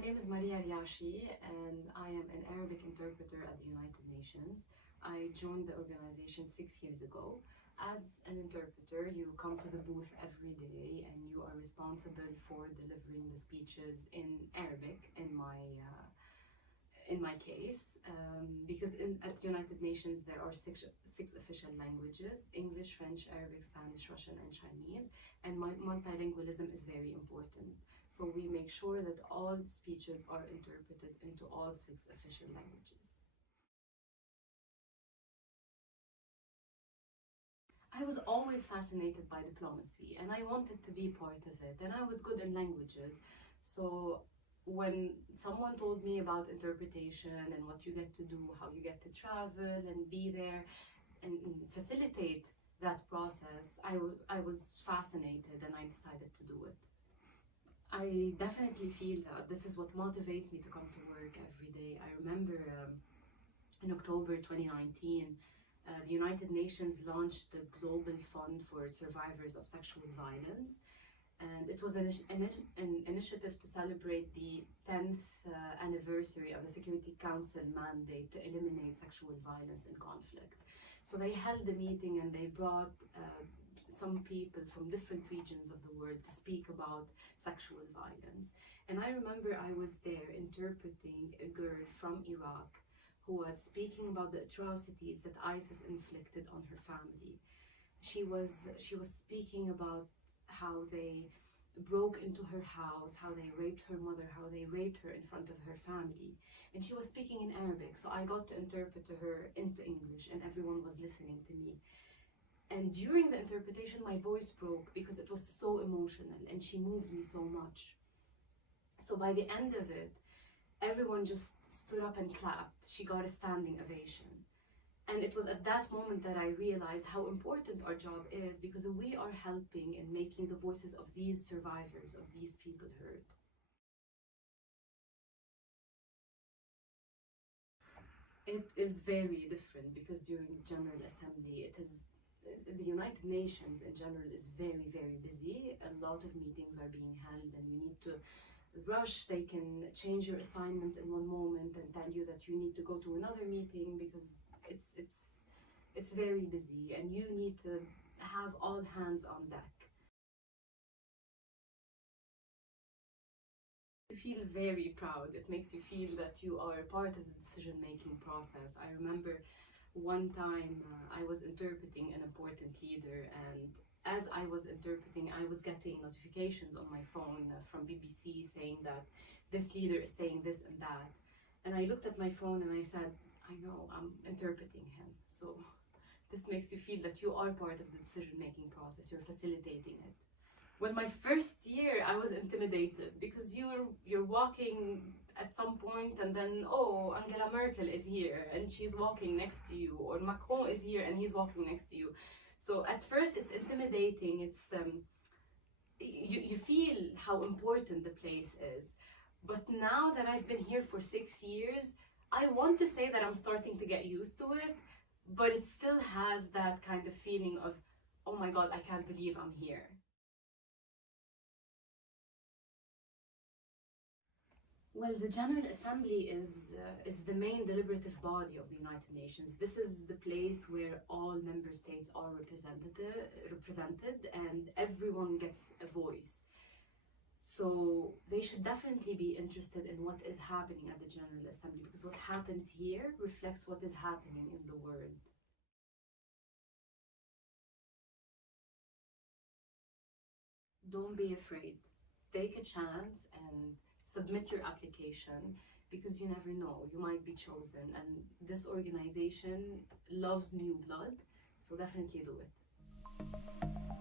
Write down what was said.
name is Alriachy and I am an Arabic interpreter at the United Nations. I joined the organization 6 years ago. As an interpreter, you come to the booth every day and you are responsible for delivering the speeches in Arabic in my case, because at the United Nations there are six official languages: English, French, Arabic, Spanish, Russian, and Chinese, and multilingualism is very important. So we make sure that all speeches are interpreted into all 6 official languages. I was always fascinated by diplomacy and I wanted to be part of it, and I was good in languages. So when someone told me about interpretation and what you get to do, how you get to travel and be there and facilitate that process, I was fascinated and I decided to do it. I definitely feel that this is what motivates me to come to work every day. I remember in October 2019, the United Nations launched the Global Fund for Survivors of Sexual Violence, and it was an initiative to celebrate the 10th anniversary of the Security Council mandate to eliminate sexual violence in conflict. So they held a meeting and they brought some people from different regions of the world to speak about sexual violence. And I remember I was there interpreting a girl from Iraq who was speaking about the atrocities that ISIS inflicted on her family. She was speaking about how they broke into her house, how they raped her mother, how they raped her in front of her family. And she was speaking in Arabic, so I got to interpret to her into English and everyone was listening to me. And during the interpretation, my voice broke because it was so emotional and she moved me so much. So by the end of it, everyone just stood up and clapped. She got a standing ovation. And it was at that moment that I realized how important our job is, because we are helping in making the voices of these survivors, of these people, heard. It is very different because during General Assembly, the United Nations in general is very, very busy. A lot of meetings are being held and you need to rush. They can change your assignment in one moment and tell you that you need to go to another meeting because it's very busy and you need to have all hands on deck. You feel very proud. It makes you feel that you are part of the decision-making process. I remember one time I was interpreting an important leader, and as I was interpreting, I was getting notifications on my phone from BBC saying that this leader is saying this and that. And I looked at my phone and I said, I know, I'm interpreting him. So this makes you feel that you are part of the decision-making process, you're facilitating it. Well, my first year, I was intimidated because you're walking at some point and then, oh, Angela Merkel is here and she's walking next to you, or Macron is here and he's walking next to you. So at first it's intimidating, you feel how important the place is. But now that I've been here for 6 years, I want to say that I'm starting to get used to it, but it still has that kind of feeling of, oh my God, I can't believe I'm here. Well, the General Assembly is the main deliberative body of the United Nations. This is the place where all member states are represented and everyone gets a voice. So they should definitely be interested in what is happening at the General Assembly, because what happens here reflects what is happening in the world. Don't be afraid. Take a chance and submit your application, because you never know, you might be chosen, and this organization loves new blood, so definitely do it.